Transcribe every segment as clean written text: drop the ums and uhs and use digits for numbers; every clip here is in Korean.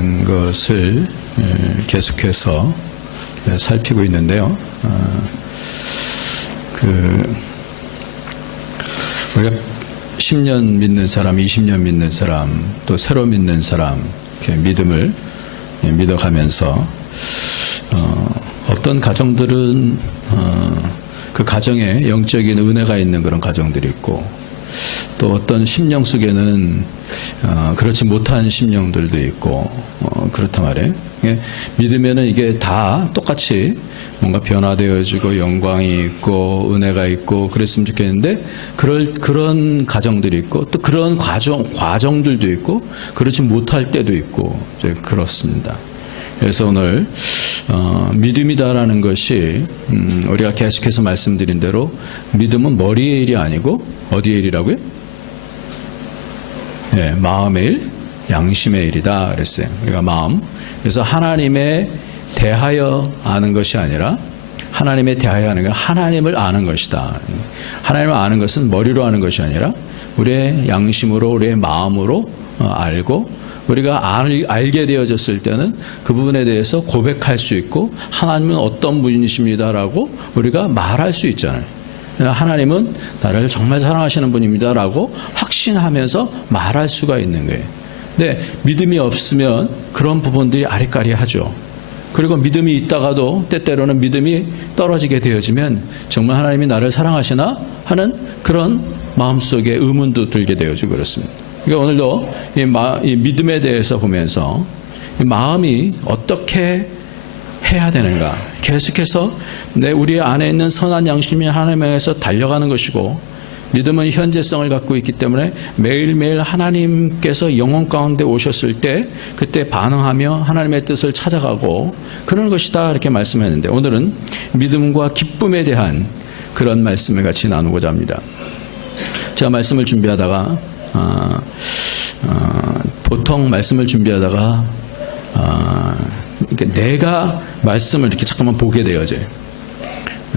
하는 것을 계속해서 살피고 있는데요. 우리가 10년 믿는 사람, 20년 믿는 사람, 또 새로 믿는 사람, 이렇게 믿음을 믿어가면서 어떤 가정들은 그 가정에 영적인 은혜가 있는 그런 가정들이 있고, 또 어떤 심령 속에는 그렇지 못한 심령들도 있고, 그렇단 말이에요. 믿으면은 이게 다 똑같이 뭔가 변화되어지고 영광이 있고 은혜가 있고 그랬으면 좋겠는데, 그런 가정들이 있고, 또 그런 과정들도 있고, 그렇지 못할 때도 있고, 이제 그렇습니다. 그래서 오늘 믿음이다라는 것이 우리가 계속해서 말씀드린 대로 믿음은 머리의 일이 아니고 어디의 일이라고요? 네, 마음의 일, 양심의 일이다 그랬어요. 우리가 마음. 그래서 하나님에 대하여 아는 것이 아니라 하나님에 대하여 아는 건 하나님을 아는 것이다. 하나님을 아는 것은 머리로 아는 것이 아니라 우리의 양심으로, 우리의 마음으로 알고, 우리가 알게 되어졌을 때는 그 부분에 대해서 고백할 수 있고, 하나님은 어떤 분이십니다라고 우리가 말할 수 있잖아요. 하나님은 나를 정말 사랑하시는 분입니다라고 확신하면서 말할 수가 있는 거예요. 근데 믿음이 없으면 그런 부분들이 아리까리하죠. 그리고 믿음이 있다가도 때때로는 믿음이 떨어지게 되어지면 정말 하나님이 나를 사랑하시나 하는 그런 마음속에 의문도 들게 되어지고 그렇습니다. 그러니까 오늘도 이 믿음에 대해서 보면서 이 마음이 어떻게 해야 되는가, 계속해서 우리 안에 있는 선한 양심이 하나님에서 달려가는 것이고, 믿음은 현재성을 갖고 있기 때문에 매일매일 하나님께서 영혼 가운데 오셨을 때 그때 반응하며 하나님의 뜻을 찾아가고 그런 것이다, 이렇게 말씀했는데, 오늘은 믿음과 기쁨에 대한 그런 말씀을 같이 나누고자 합니다. 제가 말씀을 준비하다가 보통 말씀을 준비하다가 내가 말씀을 이렇게 잠깐만 보게 되어져요.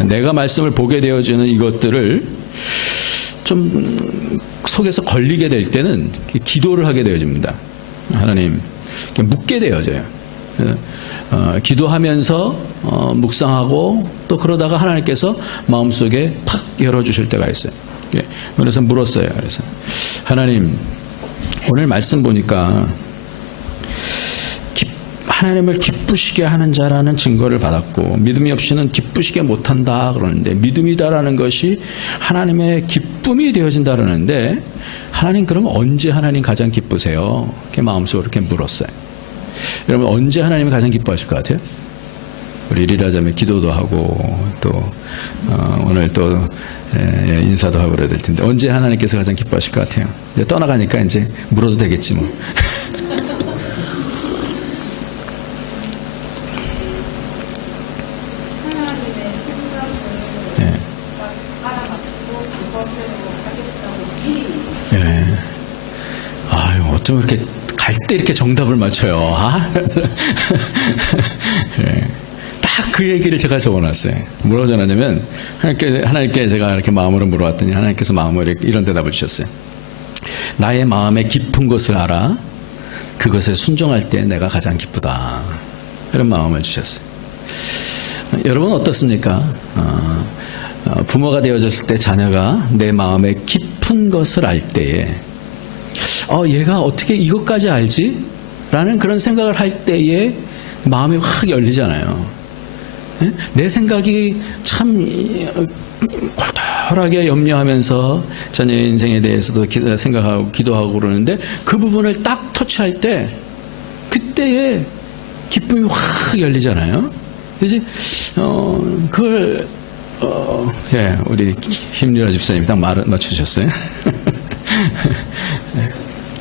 내가 말씀을 보게 되어지는 이것들을 좀 속에서 걸리게 될 때는 기도를 하게 되어집니다. 하나님, 묻게 되어져요. 기도하면서 묵상하고 또 그러다가 하나님께서 마음속에 탁 열어주실 때가 있어요. 그래서 물었어요. 그래서 하나님, 오늘 말씀 보니까 하나님을 기쁘시게 하는 자라는 증거를 받았고, 믿음이 없이는 기쁘시게 못한다 그러는데, 믿음이다라는 것이 하나님의 기쁨이 되어진다 그러는데, 하나님, 그럼 언제 하나님 가장 기쁘세요? 이렇게 마음속으로 이렇게 물었어요. 여러분, 언제 하나님이 가장 기뻐하실 것 같아요? 우리 일일하자면 기도도 하고 또 오늘 또 인사도 하고 그래야 될 텐데, 언제 하나님께서 가장 기뻐하실 것 같아요? 이제 떠나가니까 이제 물어도 되겠지 뭐. 네. 아유, 어쩜 이렇게 갈 때 이렇게 정답을 맞춰요. 네. 딱 그 얘기를 제가 적어놨어요. 뭐라고 전하냐면, 하나님께 제가 이렇게 마음으로 물어봤더니 하나님께서 마음으로 이런 대답을 주셨어요. 나의 마음의 깊은 것을 알아. 그것에 순종할 때 내가 가장 기쁘다. 이런 마음을 주셨어요. 여러분 어떻습니까? 부모가 되어졌을 때 자녀가 내 마음의 깊은 것을 알 때에 얘가 어떻게 이것까지 알지? 라는 그런 생각을 할 때에 마음이 확 열리잖아요. 내 생각이 참 골똘하게 염려하면서 자녀의 인생에 대해서도 생각하고 기도하고 그러는데, 그 부분을 딱 터치할 때 그때에 기쁨이 확 열리잖아요. 그래서 그걸 예, 우리 김유라 집사님이 딱 맞추셨어요.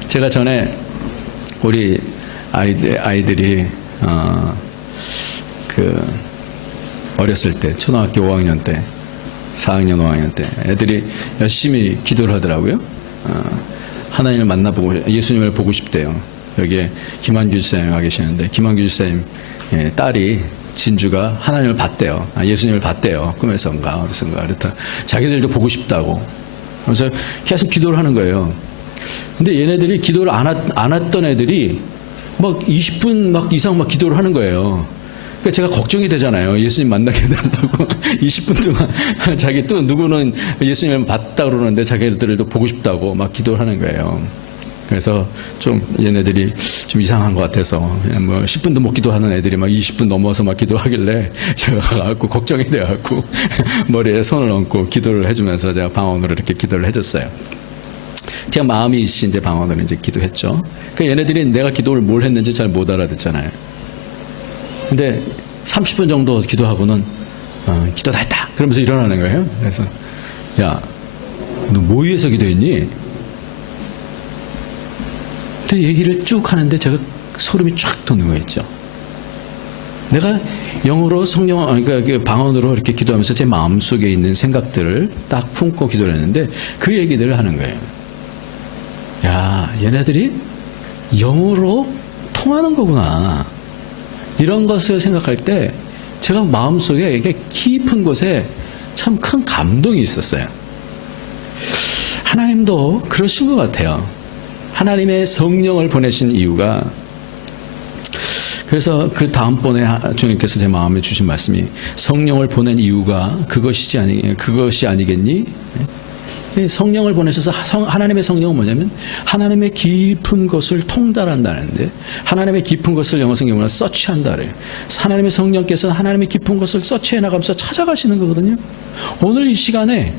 제가 전에 우리 아이들이 어렸을 때, 초등학교 5학년 때, 4학년 5학년 때 애들이 열심히 기도를 하더라고요. 하나님을 만나보고 예수님을 보고 싶대요. 여기에 김한규 집사님 와 계시는데, 김한규 집사님 딸이 진주가 하나님을 봤대요. 예수님을 봤대요. 꿈에서인가 어디선가. 그렇다. 자기들도 보고 싶다고. 그래서 계속 기도를 하는 거예요. 근데 얘네들이 기도를 안 했던 애들이 막 20분 막 이상 막 기도를 하는 거예요. 그러니까 제가 걱정이 되잖아요. 예수님 만나게 된다고 20분 동안 자기 또 누구는 예수님을 봤다 그러는데 자기들도 보고 싶다고 막 기도를 하는 거예요. 그래서 좀 얘네들이 좀 이상한 것 같아서 뭐 10분도 못 기도하는 애들이 막 20분 넘어서 막 기도하길래 제가 가갖고 걱정이 돼갖고 머리에 손을 얹고 기도를 해주면서 제가 방언으로 이렇게 기도를 해줬어요. 제가 마음이 있으신 이제 방언으로 이제 기도했죠. 그러니까 얘네들이 내가 기도를 뭘 했는지 잘 못 알아듣잖아요. 근데 30분 정도 기도하고는 기도 다 했다 그러면서 일어나는 거예요. 그래서 야, 너 뭐 위해서 기도했니? 근데 얘기를 쭉 하는데 제가 소름이 쫙 돋는 거 있죠. 내가 영어로 성령, 그러니까 방언으로 이렇게 기도하면서 제 마음속에 있는 생각들을 딱 품고 기도를 했는데 그 얘기들을 하는 거예요. 야, 얘네들이 영어로 통하는 거구나. 이런 것을 생각할 때 제가 마음속에 이게 깊은 곳에 참 큰 감동이 있었어요. 하나님도 그러신 것 같아요. 하나님의 성령을 보내신 이유가, 그래서 그 다음번에 주님께서 제 마음에 주신 말씀이 성령을 보낸 이유가 그것이 아니겠니? 성령을 보내셔서 하나님의 성령은 뭐냐면 하나님의 깊은 것을 통달한다는데, 하나님의 깊은 것을 영어 성경으로 서치한다 그래요. 하나님의 성령께서는 하나님의 깊은 것을 서치해 나가면서 찾아가시는 거거든요. 오늘 이 시간에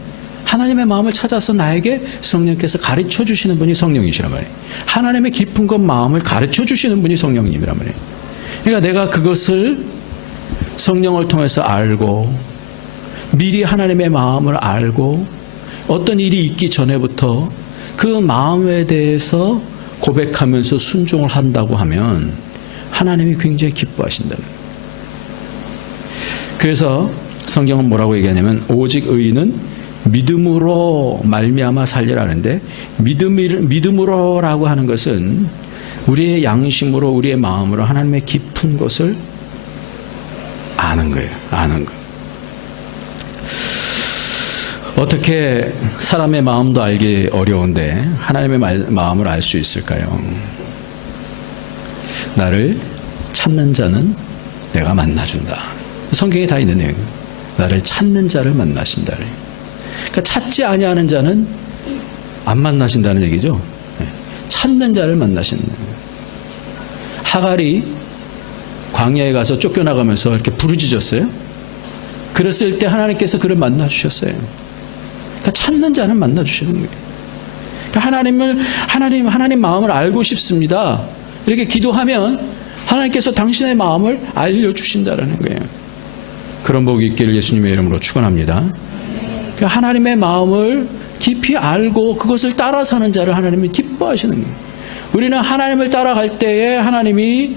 하나님의 마음을 찾아서 나에게 성령께서 가르쳐 주시는 분이 성령이시란 말이에요. 하나님의 깊은 것 마음을 가르쳐 주시는 분이 성령님이란 말이에요. 그러니까 내가 그것을 성령을 통해서 알고, 미리 하나님의 마음을 알고, 어떤 일이 있기 전에부터 그 마음에 대해서 고백하면서 순종을 한다고 하면 하나님이 굉장히 기뻐하신다. 그래서 성경은 뭐라고 얘기하냐면 오직 의인은 믿음으로 말미암아 살리라는데, 믿음으로라고 하는 것은 우리의 양심으로, 우리의 마음으로 하나님의 깊은 것을 아는 거예요. 아는 거. 어떻게 사람의 마음도 알기 어려운데 하나님의 마음을 알 수 있을까요? 나를 찾는 자는 내가 만나준다. 성경에 다 있는 내용. 나를 찾는 자를 만나신다. 그러니까 찾지 아니하는 자는 안 만나신다는 얘기죠. 찾는 자를 만나신다. 하갈이 광야에 가서 쫓겨나가면서 이렇게 부르짖었어요. 그랬을 때 하나님께서 그를 만나주셨어요. 그러니까 찾는 자는 만나주시는 거예요. 그러니까 하나님 마음을 알고 싶습니다. 이렇게 기도하면 하나님께서 당신의 마음을 알려주신다는 거예요. 그런 복이 있기를 예수님의 이름으로 축원합니다. 그러니까 하나님의 마음을 깊이 알고 그것을 따라 사는 자를 하나님이 기뻐하시는 거예요. 우리는 하나님을 따라갈 때에 하나님이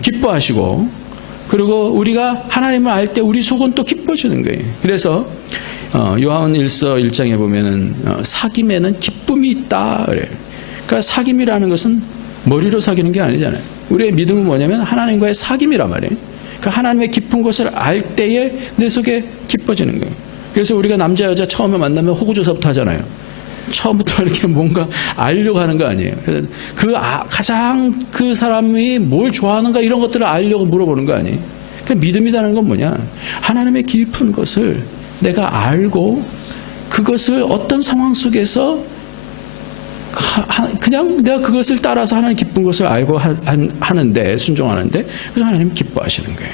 기뻐하시고, 그리고 우리가 하나님을 알 때 우리 속은 또 기뻐지는 거예요. 그래서 요한일서 1장에 보면은 사귐에는 기쁨이 있다 그래요. 그러니까 사귐이라는 것은 머리로 사귀는 게 아니잖아요. 우리의 믿음은 뭐냐면 하나님과의 사귐이란 말이에요. 그러니까 하나님의 깊은 것을 알 때에 내 속에 기뻐지는 거예요. 그래서 우리가 남자 여자 처음에 만나면 호구조사부터 하잖아요. 처음부터 이렇게 뭔가 알려고 하는 거 아니에요. 가장 그 사람이 뭘 좋아하는가 이런 것들을 알려고 물어보는 거 아니에요. 그러니까 믿음이라는 건 뭐냐? 하나님의 깊은 것을 내가 알고 그것을 어떤 상황 속에서 그냥 내가 그것을 따라서 하나님 기쁜 것을 알고 하는데, 순종하는데, 그래서 하나님 기뻐하시는 거예요.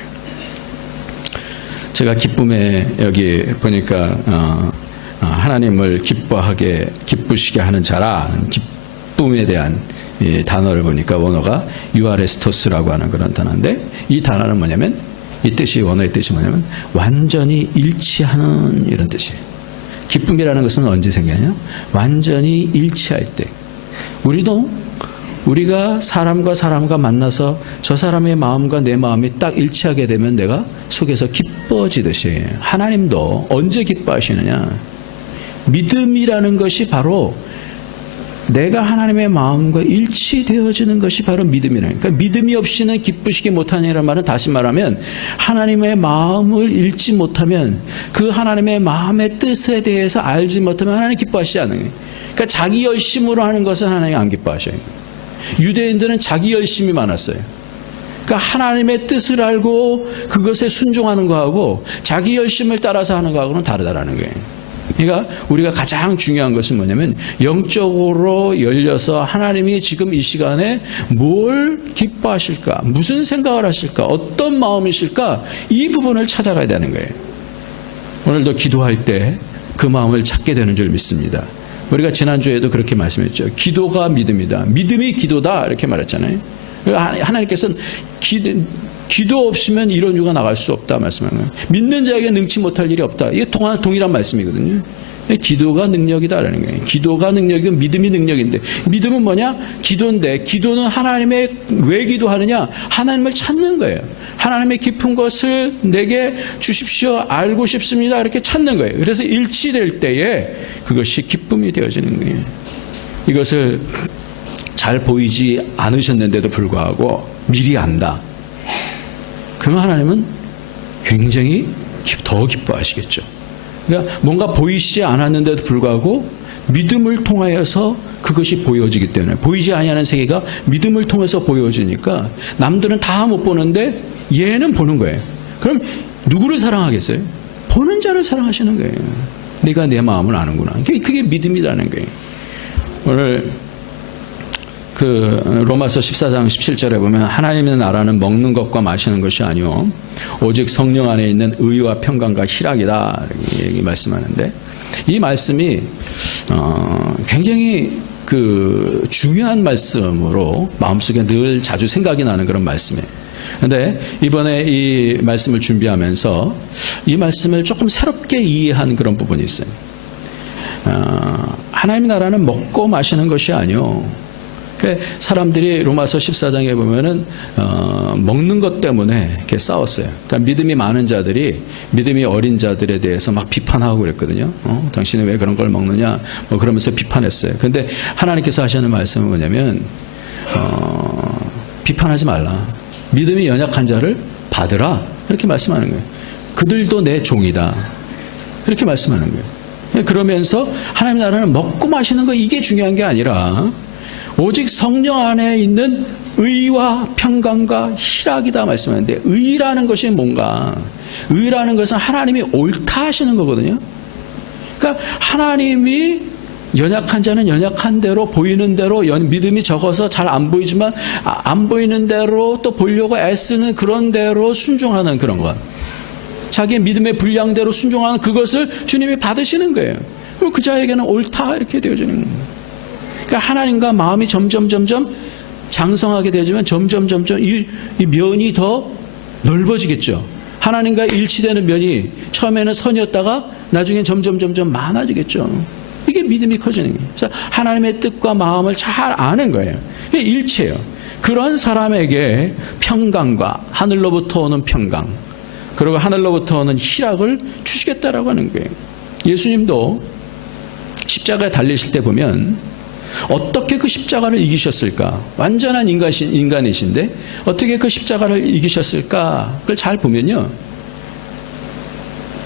제가 기쁨에 여기 보니까 하나님을 기쁘시게 하는 자라는 기쁨에 대한 이 단어를 보니까 원어가 유아레스토스라고 하는 그런 단어인데, 이 단어는 뭐냐면, 이 뜻이, 원어의 뜻이 뭐냐면 완전히 일치하는 이런 뜻이에요. 기쁨이라는 것은 언제 생기냐? 완전히 일치할 때. 우리가 사람과 만나서 저 사람의 마음과 내 마음이 딱 일치하게 되면 내가 속에서 기뻐지듯이 하나님도 언제 기뻐하시느냐? 믿음이라는 것이 바로 내가 하나님의 마음과 일치되어지는 것이 바로 믿음이라는 거예요. 그러니까 믿음이 없이는 기쁘시게 못하냐는 말은, 다시 말하면 하나님의 마음을 읽지 못하면, 그 하나님의 마음의 뜻에 대해서 알지 못하면 하나님 기뻐하시지 않는 거예요. 그러니까 자기 열심으로 하는 것은 하나님 안 기뻐하셔요. 유대인들은 자기 열심이 많았어요. 그러니까 하나님의 뜻을 알고 그것에 순종하는 거하고 자기 열심을 따라서 하는 거하고는 다르다라는 거예요. 그러니까 우리가 가장 중요한 것은 뭐냐면 영적으로 열려서 하나님이 지금 이 시간에 뭘 기뻐하실까, 무슨 생각을 하실까, 어떤 마음이실까, 이 부분을 찾아가야 되는 거예요. 오늘도 기도할 때 그 마음을 찾게 되는 줄 믿습니다. 우리가 지난주에도 그렇게 말씀했죠. 기도가 믿음이다. 믿음이 기도다. 이렇게 말했잖아요. 하나님께서는 기도 없으면 이런 유가 나갈 수 없다 말씀하는 거예요. 믿는 자에게 능치 못할 일이 없다. 이게 동일한 말씀이거든요. 기도가 능력이다라는 거예요. 기도가 능력이고 믿음이 능력인데, 믿음은 뭐냐? 기도인데, 기도는 하나님의 왜 기도하느냐? 하나님을 찾는 거예요. 하나님의 깊은 것을 내게 주십시오. 알고 싶습니다. 이렇게 찾는 거예요. 그래서 일치될 때에 그것이 기쁨이 되어지는 거예요. 이것을 잘 보이지 않으셨는데도 불구하고 미리 안다. 그러면 하나님은 굉장히 더 기뻐하시겠죠. 그러니까 뭔가 보이지 않았는데도 불구하고 믿음을 통하여서 그것이 보여지기 때문에, 보이지 아니하는 세계가 믿음을 통해서 보여지니까 남들은 다 못 보는데 얘는 보는 거예요. 그럼 누구를 사랑하겠어요? 보는 자를 사랑하시는 거예요. 네가 내 마음을 아는구나. 그게 믿음이라는 거예요. 오늘 로마서 14장 17절에 보면 하나님의 나라는 먹는 것과 마시는 것이 아니오 오직 성령 안에 있는 의와 평강과 희락이다. 이렇게 말씀하는데, 이 말씀이 굉장히 중요한 말씀으로 마음속에 늘 자주 생각이 나는 그런 말씀이에요. 그런데 이번에 이 말씀을 준비하면서 이 말씀을 조금 새롭게 이해한 그런 부분이 있어요. 하나님의 나라는 먹고 마시는 것이 아니오. 사람들이 로마서 14장에 보면은 먹는 것 때문에 이렇게 싸웠어요. 그러니까 믿음이 많은 자들이 믿음이 어린 자들에 대해서 막 비판하고 그랬거든요. 당신은 왜 그런 걸 먹느냐? 뭐 그러면서 비판했어요. 그런데 하나님께서 하시는 말씀은 뭐냐면 비판하지 말라. 믿음이 연약한 자를 받으라. 이렇게 말씀하는 거예요. 그들도 내 종이다. 이렇게 말씀하는 거예요. 그러면서 하나님의 나라는 먹고 마시는 거 이게 중요한 게 아니라 오직 성령 안에 있는 의와 평강과 희락이다 말씀하는데, 의라는 것이 뭔가? 의라는 것은 하나님이 옳다 하시는 거거든요. 그러니까 하나님이 연약한 자는 연약한 대로, 보이는 대로, 믿음이 적어서 잘 안 보이지만 안 보이는 대로 또 보려고 애쓰는 그런 대로 순종하는 그런 것, 자기의 믿음의 분량대로 순종하는 그것을 주님이 받으시는 거예요. 그리고 그 자에게는 옳다 이렇게 되어지는 거예요. 그러니까 하나님과 마음이 점점 장성하게 되어지면 점점 이 면이 더 넓어지겠죠. 하나님과 일치되는 면이 처음에는 선이었다가 나중에 점점 많아지겠죠. 이게 믿음이 커지는 거예요. 그래서 하나님의 뜻과 마음을 잘 아는 거예요. 이게 일체예요. 그런 사람에게 평강과 하늘로부터 오는 평강, 그리고 하늘로부터 오는 희락을 주시겠다라고 하는 거예요. 예수님도 십자가에 달리실 때 보면 어떻게 그 십자가를 이기셨을까? 완전한 인간이신데 어떻게 그 십자가를 이기셨을까? 그걸 잘 보면요,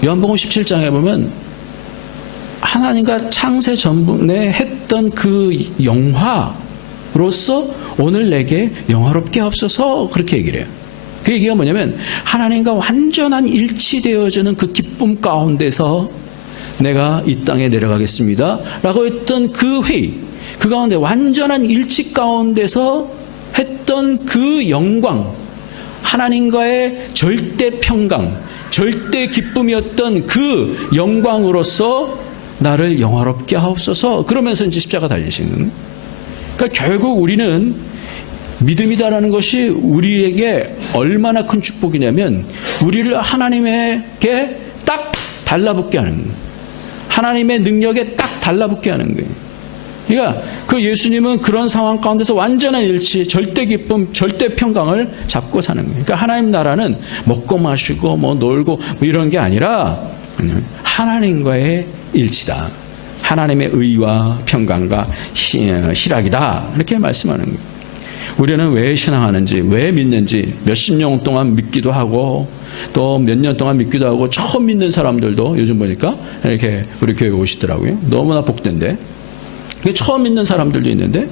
요한복음 17장에 보면 하나님과 창세 전에 했던 그 영화로서 오늘 내게 영화롭게 하옵소서, 그렇게 얘기를 해요. 그 얘기가 뭐냐면 하나님과 완전한 일치되어지는 그 기쁨 가운데서 내가 이 땅에 내려가겠습니다 라고 했던 그 회의, 그 가운데 완전한 일치 가운데서 했던 그 영광, 하나님과의 절대 평강, 절대 기쁨이었던 그 영광으로서 나를 영화롭게 하옵소서, 그러면서 이제 십자가 달리시는. 그러니까 결국 우리는 믿음이다라는 것이 우리에게 얼마나 큰 축복이냐면 우리를 하나님에게 딱 달라붙게 하는 거예요. 하나님의 능력에 딱 달라붙게 하는 거예요. 그러니까 그 예수님은 그런 상황 가운데서 완전한 일치, 절대 기쁨, 절대 평강을 잡고 사는 거예요. 그러니까 하나님 나라는 먹고 마시고 뭐 놀고 뭐 이런 게 아니라 하나님과의 일치다. 하나님의 의와 평강과 희락이다. 이렇게 말씀하는 거예요. 우리는 왜 신앙하는지, 왜 믿는지 몇십 년 동안 믿기도 하고 또 몇 년 동안 믿기도 하고 처음 믿는 사람들도 요즘 보니까 이렇게 우리 교회 오시더라고요. 너무나 복된데. 처음 믿는 사람들도 있는데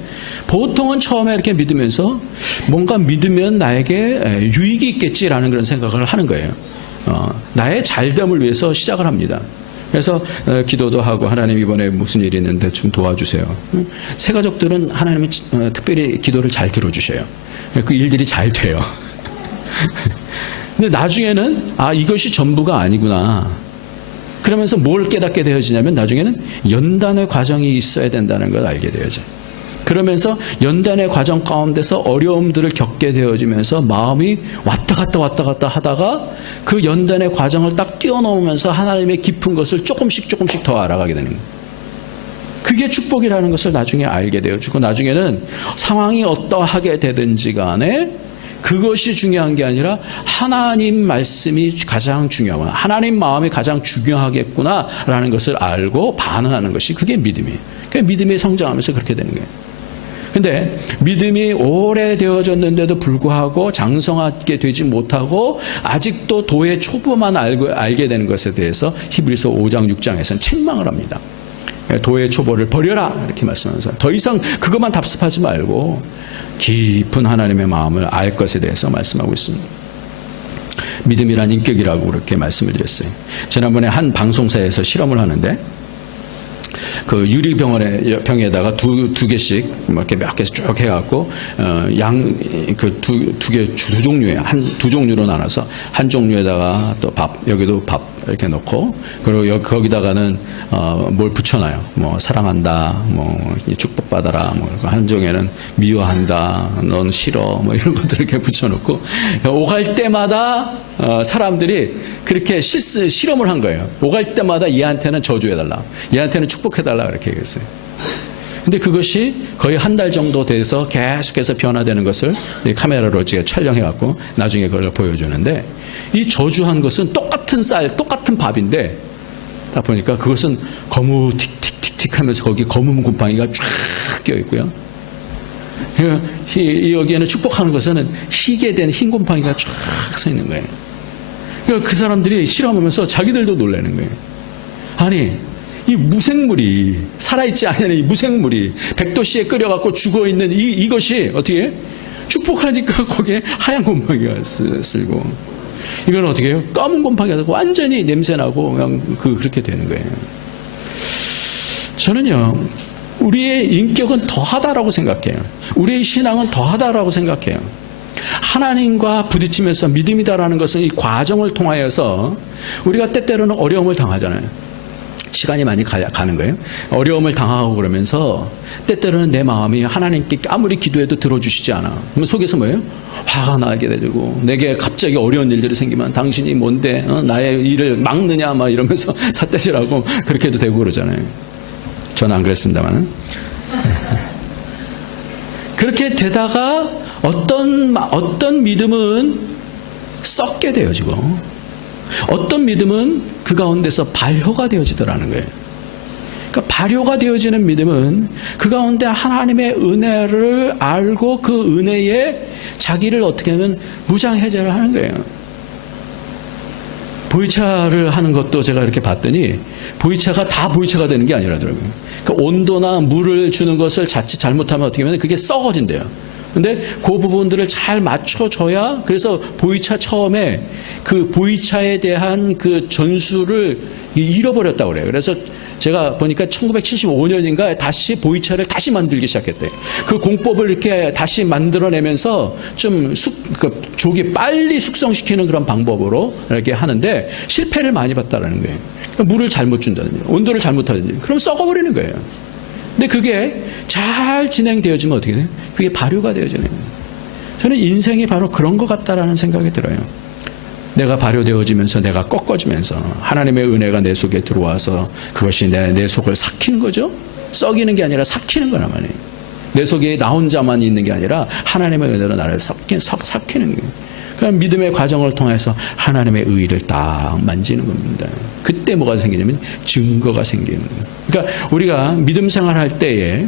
보통은 처음에 이렇게 믿으면서 뭔가 믿으면 나에게 유익이 있겠지라는 그런 생각을 하는 거예요. 나의 잘됨을 위해서 시작을 합니다. 그래서 기도도 하고 하나님 이번에 무슨 일이 있는데 좀 도와주세요. 새 가족들은 하나님이 특별히 기도를 잘 들어주셔요. 그 일들이 잘 돼요. 근데 나중에는 이것이 전부가 아니구나. 그러면서 뭘 깨닫게 되어지냐면 나중에는 연단의 과정이 있어야 된다는 걸 알게 되어져. 그러면서 연단의 과정 가운데서 어려움들을 겪게 되어지면서 마음이 왔다 갔다 하다가 그 연단의 과정을 딱 뛰어넘으면서 하나님의 깊은 것을 조금씩 더 알아가게 되는 거예요. 그게 축복이라는 것을 나중에 알게 되어지고 나중에는 상황이 어떠하게 되든지 간에 그것이 중요한 게 아니라 하나님 말씀이 가장 중요하구나. 하나님 마음이 가장 중요하겠구나라는 것을 알고 반응하는 것이 그게 믿음이에요. 그러니까 믿음이 성장하면서 그렇게 되는 거예요. 근데 믿음이 오래되어졌는데도 불구하고 장성하게 되지 못하고 아직도 도의 초보만 알게 되는 것에 대해서 히브리서 5장 6장에서는 책망을 합니다. 도의 초보를 버려라 이렇게 말씀하면서 더 이상 그것만 답습하지 말고 깊은 하나님의 마음을 알 것에 대해서 말씀하고 있습니다. 믿음이란 인격이라고 그렇게 말씀을 드렸어요. 지난번에 한 방송사에서 실험을 하는데 그 유리병에다가 두 개씩 이렇게 몇 개씩 쭉 해갖고 두 종류에 두 종류로 나눠서 한 종류에다가 또 밥 여기도 밥 이렇게 넣고 그리고 거기다가는 뭘 붙여놔요. 뭐 사랑한다, 뭐 축복받아라, 뭐 한종에는 미워한다, 넌 싫어, 뭐 이런 것들 이렇게 붙여놓고 오갈 때마다 사람들이 그렇게 실험을 한 거예요. 오갈 때마다 얘한테는 저주해달라, 얘한테는 축복해달라 그렇게 얘기했어요. 근데 그것이 거의 한 달 정도 돼서 계속해서 변화되는 것을 카메라로 제가 촬영해갖고 나중에 그걸 보여주는데 이 저주한 것은 똑같은 쌀, 똑같은 밥인데 딱 보니까 그것은 거무 틱틱틱틱 하면서 거기 검은 곰팡이가 쫙 껴있고요. 여기에는 축복하는 것은 희게 된 흰 곰팡이가 쫙 서 있는 거예요. 그러니까 그 사람들이 실험하면서 자기들도 놀라는 거예요. 아니, 이 무생물이, 살아있지 않은 이 무생물이 백도씨에 끓여갖고 죽어있는 이것이 어떻게 해? 축복하니까 거기에 하얀 곰팡이가 쓸고, 이건 어떻게 해요? 검은 곰팡이가 되고 완전히 냄새나고 그냥 그렇게 되는 거예요. 저는요, 우리의 인격은 더하다라고 생각해요. 우리의 신앙은 더하다라고 생각해요. 하나님과 부딪히면서 믿음이다라는 것은 이 과정을 통하여서 우리가 때때로는 어려움을 당하잖아요. 시간이 많이 가는 거예요. 어려움을 당하고 그러면서 때때로는 내 마음이 하나님께 아무리 기도해도 들어주시지 않아. 그러면 속에서 뭐예요? 화가 나게 되고 내게 갑자기 어려운 일들이 생기면 당신이 뭔데 나의 일을 막느냐 막 이러면서 삿대질하고 그렇게 해도 되고 그러잖아요. 저는 안 그랬습니다만. 그렇게 되다가 어떤 믿음은 썩게 되어지고 어떤 믿음은 그 가운데서 발효가 되어지더라는 거예요. 그러니까 발효가 되어지는 믿음은 그 가운데 하나님의 은혜를 알고 그 은혜에 자기를 어떻게 하면 무장해제를 하는 거예요. 보이차를 하는 것도 제가 이렇게 봤더니 보이차가 다 보이차가 되는 게 아니라더라고요. 그러니까 온도나 물을 주는 것을 자칫 잘못하면 어떻게 하면 그게 썩어진대요. 근데 그 부분들을 잘 맞춰줘야, 그래서 보이차 처음에 그 보이차에 대한 그 전술을 잃어버렸다고 그래요. 그래서 제가 보니까 1975년인가 다시 보이차를 다시 만들기 시작했대요. 그 공법을 이렇게 다시 만들어내면서 좀 조기 빨리 숙성시키는 그런 방법으로 이렇게 하는데 실패를 많이 봤다라는 거예요. 물을 잘못 준다든지, 온도를 잘못하든지, 그럼 썩어버리는 거예요. 근데 그게 잘 진행되어지면 어떻게 돼요? 그게 발효가 되어지는 거예요. 저는 인생이 바로 그런 것 같다라는 생각이 들어요. 내가 발효되어지면서 내가 꺾어지면서 하나님의 은혜가 내 속에 들어와서 그것이 내 속을 삭히는 거죠. 썩이는 게 아니라 삭히는 거란 말이에요. 내 속에 나 혼자만 있는 게 아니라 하나님의 은혜로 나를 삭히는 거예요. 그럼 믿음의 과정을 통해서 하나님의 의를 딱 만지는 겁니다. 그때 뭐가 생기냐면 증거가 생기는 거예요. 그러니까 우리가 믿음 생활할 때에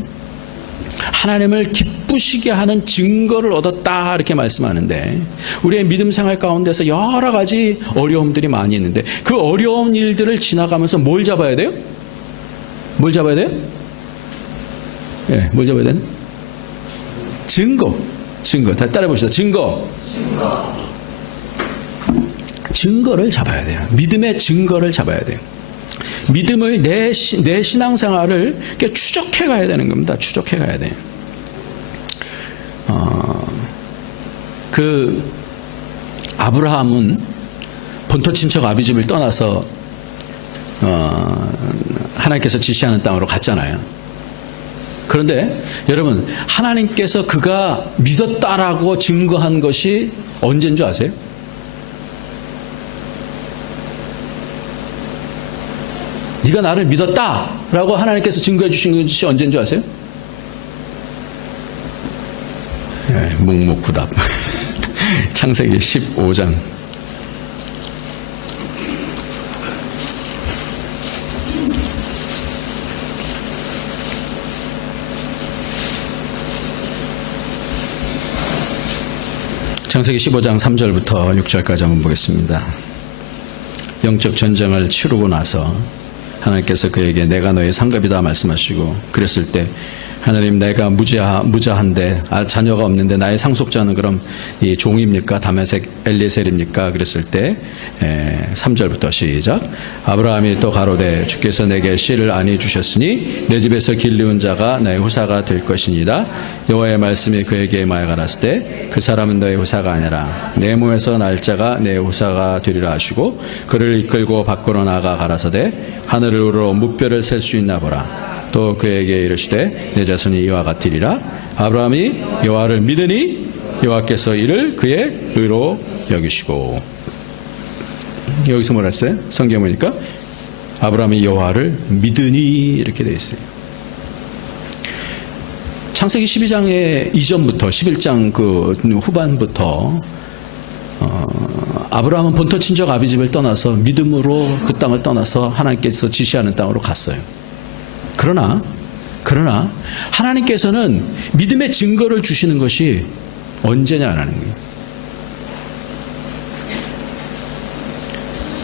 하나님을 기쁘시게 하는 증거를 얻었다 이렇게 말씀하는데, 우리의 믿음 생활 가운데서 여러 가지 어려움들이 많이 있는데 그 어려운 일들을 지나가면서 뭘 잡아야 돼요? 뭘 잡아야 돼요? 예, 뭘 잡아야 되나? 증거. 다 따라해 봅시다. 증거를 잡아야 돼요. 믿음의 증거를 잡아야 돼요. 믿음의 내 신앙생활을 이렇게 추적해 가야 되는 겁니다. 추적해 가야 돼요. 아브라함은 본토 친척 아비집을 떠나서 하나님께서 지시하는 땅으로 갔잖아요. 그런데 여러분, 하나님께서 그가 믿었다라고 증거한 것이 언제인 줄 아세요? 네가 나를 믿었다라고 하나님께서 증거해 주신 것이 언제인 줄 아세요? 네, 묵묵부답. 창세기 15장. 창세기 15장 3절부터 6절까지 한번 보겠습니다. 영적 전쟁을 치르고 나서 하나님께서 그에게 내가 너의 상급이다 말씀하시고, 그랬을 때 하나님, 내가 무자한데 자녀가 없는데 나의 상속자는 그럼 이 종입니까? 다메섹 엘리에셀입니까? 그랬을 때 3절부터 시작. 아브라함이 또 가로되 주께서 내게 씨를 아니 주셨으니 내 집에서 길리운 자가 나의 후사가 될 것이니이다. 여호와의 말씀이 그에게 임하여 가라사대 때 그 사람은 너의 후사가 아니라 내 몸에서 날 자가 내 후사가 되리라 하시고, 그를 이끌고 밖으로 나가 가라사대 하늘을 우러 무뼈를 셀 수 있나 보라. 또 그에게 이르시되 내 자손이 이와 같으리라. 아브라함이 여호와를 믿으니 여호와께서 이를 그의 의로 여기시고. 여기서 뭐라 했어요? 성경에 보니까 아브라함이 여호와를 믿으니 이렇게 되어 있어요. 창세기 12장의 이전부터 11장 그 후반부터 아브라함은 본토 친척 아비집을 떠나서 믿음으로 그 땅을 떠나서 하나님께서 지시하는 땅으로 갔어요. 그러나 하나님께서는 믿음의 증거를 주시는 것이 언제냐라는 거예요.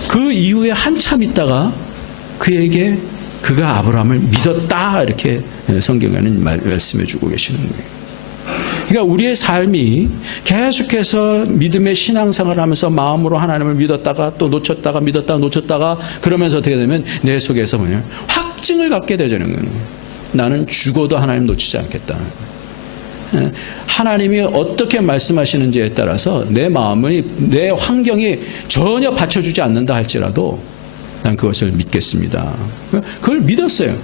그 이후에 한참 있다가 그에게 그가 아브라함을 믿었다 이렇게 성경에는 말씀해 주고 계시는 거예요. 그러니까 우리의 삶이 계속해서 믿음의 신앙생활을 하면서 마음으로 하나님을 믿었다가 또 놓쳤다가 믿었다가 놓쳤다가 그러면서 어떻게 되면 내 속에서 뭐냐, 확증을 갖게 되는 거예요. 나는 죽어도 하나님 놓치지 않겠다. 하나님이 어떻게 말씀하시는지에 따라서 내 마음이, 내 환경이 전혀 받쳐주지 않는다 할지라도 난 그것을 믿겠습니다. 그걸 믿었어요.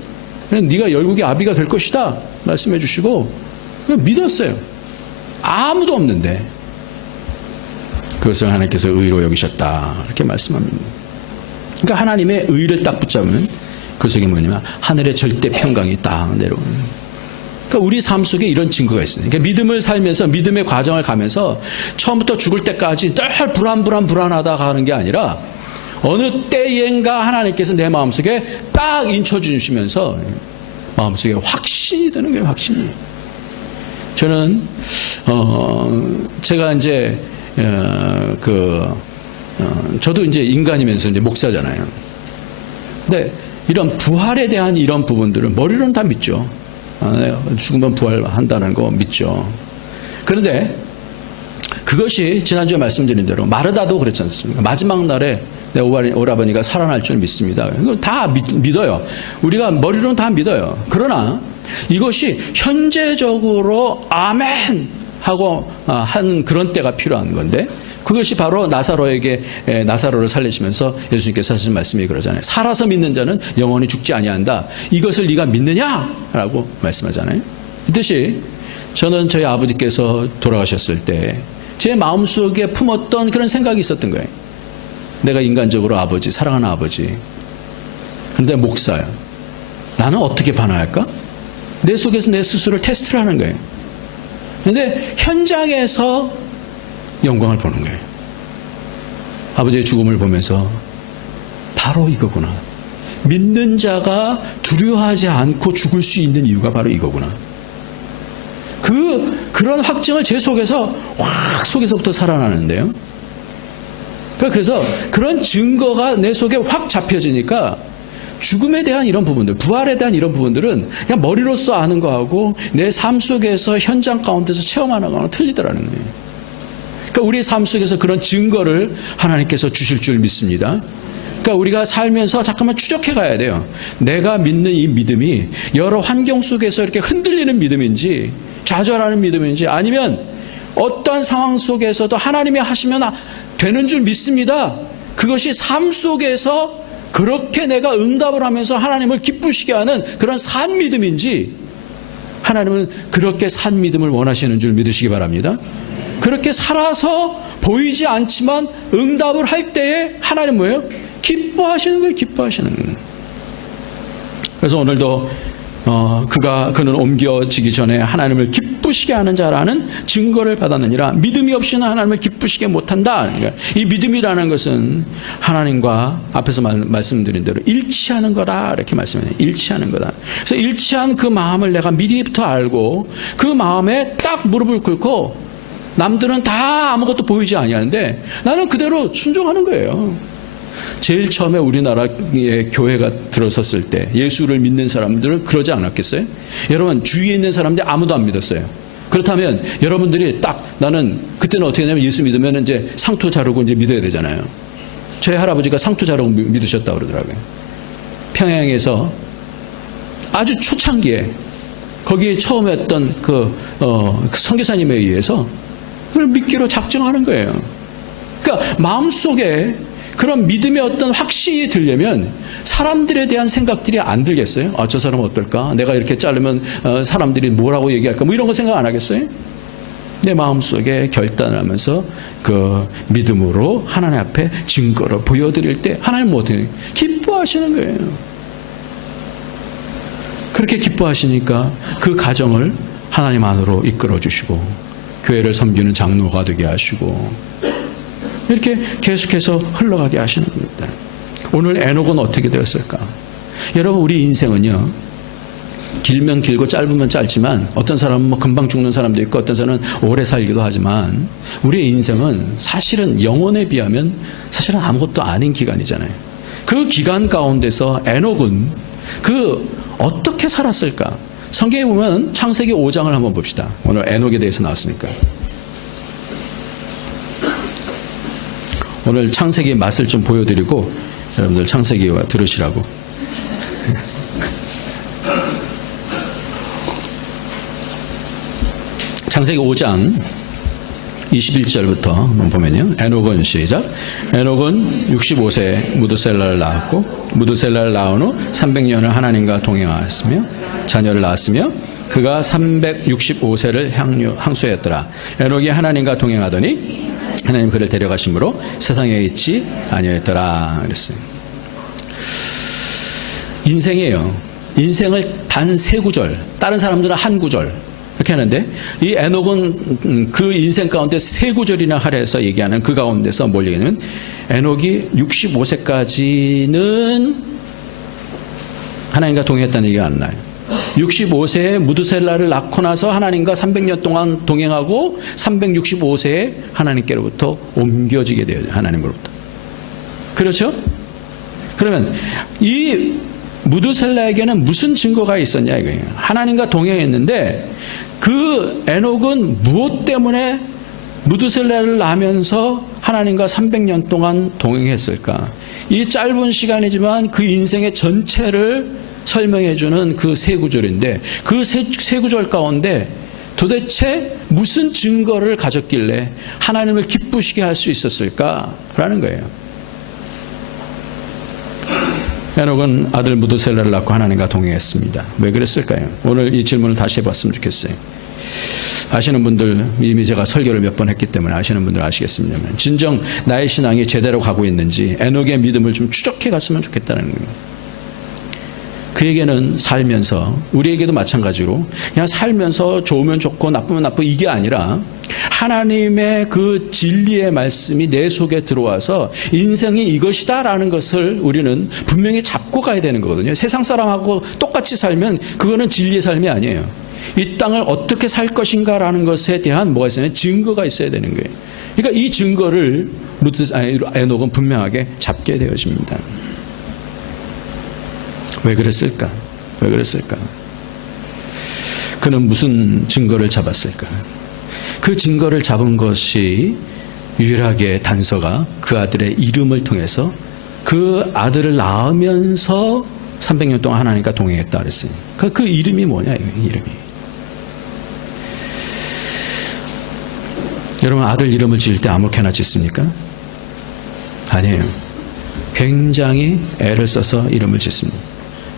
네가 열국의 아비가 될 것이다 말씀해 주시고 믿었어요. 아무도 없는데 그것을 하나님께서 의로 여기셨다 이렇게 말씀합니다. 그러니까 하나님의 의를 딱 붙잡으면 그 속에 뭐냐면 하늘의 절대 평강이 딱 내려오는 거예요. 그러니까 우리 삶 속에 이런 증거가 있어요. 그러니까 믿음을 살면서 믿음의 과정을 가면서 처음부터 죽을 때까지 늘 불안하다 하는 게 아니라 어느 때엔가 하나님께서 내 마음속에 딱 인쳐주시면서 마음속에 확신이 드는 거예요. 확신이. 저는 제가 이제 저도 이제 인간이면서 이제 목사잖아요. 근데 이런 부활에 대한 이런 부분들은 머리로는 다 믿죠. 죽으면 부활한다는 거 믿죠. 그런데 그것이 지난주에 말씀드린 대로 마르다도 그렇지 않습니까? 마지막 날에 내 오라버니가 살아날 줄 믿습니다. 이거 다 믿어요. 우리가 머리로는 다 믿어요. 그러나 이것이 현재적으로 아멘 하고 한 그런 때가 필요한 건데, 그것이 바로 나사로를 살리시면서 예수님께서 하신 말씀이 그러잖아요. 살아서 믿는 자는 영원히 죽지 아니한다. 이것을 네가 믿느냐라고 말씀하잖아요. 이 뜻이 저는 저희 아버지께서 돌아가셨을 때 제 마음속에 품었던 그런 생각이 있었던 거예요. 내가 인간적으로 아버지, 사랑하는 아버지, 그런데 목사야. 나는 어떻게 반응할까? 내 속에서 내 스스로를 테스트를 하는 거예요. 그런데 현장에서 영광을 보는 거예요. 아버지의 죽음을 보면서 바로 이거구나. 믿는 자가 두려워하지 않고 죽을 수 있는 이유가 바로 이거구나. 그런 확증을 제 속에서 확 속에서부터 살아나는데요. 그래서 그런 증거가 내 속에 확 잡혀지니까 죽음에 대한 이런 부분들, 부활에 대한 이런 부분들은 그냥 머리로서 아는 거하고 내 삶 속에서 현장 가운데서 체험하는 거랑 틀리더라는 거예요. 그러니까 우리의 삶 속에서 그런 증거를 하나님께서 주실 줄 믿습니다. 그러니까 우리가 살면서 잠깐만 추적해 가야 돼요. 내가 믿는 이 믿음이 여러 환경 속에서 이렇게 흔들리는 믿음인지, 좌절하는 믿음인지, 아니면 어떠한 상황 속에서도 하나님이 하시면 되는 줄 믿습니다. 그것이 삶 속에서 그렇게 내가 응답을 하면서 하나님을 기쁘시게 하는 그런 산 믿음인지, 하나님은 그렇게 산 믿음을 원하시는 줄 믿으시기 바랍니다. 그렇게 살아서 보이지 않지만 응답을 할 때에 하나님 뭐예요? 기뻐하시는 거예요. 기뻐하시는 거예요. 그래서 오늘도 그는 옮겨지기 전에 하나님을 기쁘시게 하는 자라는 증거를 받았느니라. 믿음이 없이는 하나님을 기쁘시게 못한다. 그러니까 이 믿음이라는 것은 하나님과 앞에서 말씀드린 대로 일치하는 거다, 이렇게 말씀해요. 일치하는 거다. 그래서 일치한 그 마음을 내가 미리부터 알고 그 마음에 딱 무릎을 꿇고, 남들은 다 아무것도 보이지 아니하는데 나는 그대로 순종하는 거예요. 제일 처음에 우리나라의 교회가 들어섰을 때 예수를 믿는 사람들은 그러지 않았겠어요? 여러분, 주위에 있는 사람들이 아무도 안 믿었어요. 그렇다면 여러분들이 딱, 나는 그때는 어떻게 하냐면 예수 믿으면 이제 상투 자르고 이제 믿어야 되잖아요. 저희 할아버지가 상투 자르고 믿으셨다고 그러더라고요. 평양에서 아주 초창기에 거기에 처음 했던 그 선교사님에 의해서 그걸 믿기로 작정하는 거예요. 그러니까 마음속에 그런 믿음의 어떤 확신이 들려면 사람들에 대한 생각들이 안 들겠어요? 저 사람은 어떨까? 내가 이렇게 자르면 사람들이 뭐라고 얘기할까? 뭐 이런 거 생각 안 하겠어요? 내 마음속에 결단을 하면서 그 믿음으로 하나님 앞에 증거를 보여드릴 때 하나님 뭐 어떻게 기뻐하시는 거예요. 그렇게 기뻐하시니까 그 가정을 하나님 안으로 이끌어 주시고 교회를 섬기는 장로가 되게 하시고 이렇게 계속해서 흘러가게 하시는 겁니다. 오늘 에녹은 어떻게 되었을까? 여러분, 우리 인생은요, 길면 길고 짧으면 짧지만 어떤 사람은 뭐 금방 죽는 사람도 있고 어떤 사람은 오래 살기도 하지만 우리의 인생은 사실은 영혼에 비하면 사실은 아무것도 아닌 기간이잖아요. 그 기간 가운데서 에녹은 어떻게 살았을까? 성경에 보면 창세기 5장을 한번 봅시다. 오늘 에녹에 대해서 나왔으니까. 오늘 창세기의 맛을 좀 보여드리고 여러분들 창세기와 들으시라고. 창세기 5장 21절부터 한번 보면요. 에녹은 시작. 에녹은 65세에 무드셀라를 낳았고 무드셀라를 낳은 후 300년을 하나님과 동행하였으며 자녀를 낳았으며 그가 365세를 항수했더라. 에녹이 하나님과 동행하더니 하나님 그를 데려가심으로 세상에 있지 아니하였더라. 그랬어요. 인생이에요. 인생을 단 3구절, 다른 사람들은 한 구절 이렇게 하는데 이 에녹은 그 인생 가운데 3구절이나 하려서 얘기하는 그 가운데서 뭘 얘기하냐면 에녹이 65세까지는 하나님과 동행했다는 얘기가 안 나요. 65세에 무드셀라를 낳고 나서 하나님과 300년 동안 동행하고 365세에 하나님께로부터 옮겨지게 돼요. 하나님으로부터. 그렇죠? 그러면 이 무드셀라에게는 무슨 증거가 있었냐 이거예요. 하나님과 동행했는데 그 에녹은 무엇 때문에 무드셀라를 낳으면서 하나님과 300년 동안 동행했을까? 이 짧은 시간이지만 그 인생의 전체를 설명해주는 그 3구절인데 그 3구절 가운데 도대체 무슨 증거를 가졌길래 하나님을 기쁘시게 할 수 있었을까라는 거예요. 에녹은 아들 무드셀라를 낳고 하나님과 동행했습니다. 왜 그랬을까요? 오늘 이 질문을 다시 해봤으면 좋겠어요. 아시는 분들, 이미 제가 설교를 몇 번 했기 때문에 아시는 분들 아시겠습니다만 진정 나의 신앙이 제대로 가고 있는지 에녹의 믿음을 좀 추적해 갔으면 좋겠다는 거예요. 그에게는 살면서, 우리에게도 마찬가지로 그냥 살면서 좋으면 좋고 나쁘면 나쁘고 이게 아니라 하나님의 그 진리의 말씀이 내 속에 들어와서 인생이 이것이다라는 것을 우리는 분명히 잡고 가야 되는 거거든요. 세상 사람하고 똑같이 살면 그거는 진리의 삶이 아니에요. 이 땅을 어떻게 살 것인가라는 것에 대한 뭐가 있어요? 증거가 있어야 되는 거예요. 그러니까 이 증거를 에녹은 분명하게 잡게 되어집니다. 왜 그랬을까? 왜 그랬을까? 그는 무슨 증거를 잡았을까? 그 증거를 잡은 것이 유일하게 단서가 그 아들의 이름을 통해서 그 아들을 낳으면서 300년 동안 하나님과 동행했다 그랬으니 그 이름이 뭐냐, 이름이. 여러분, 아들 이름을 지을 때 아무렇게나 짓습니까? 아니에요. 굉장히 애를 써서 이름을 짓습니다.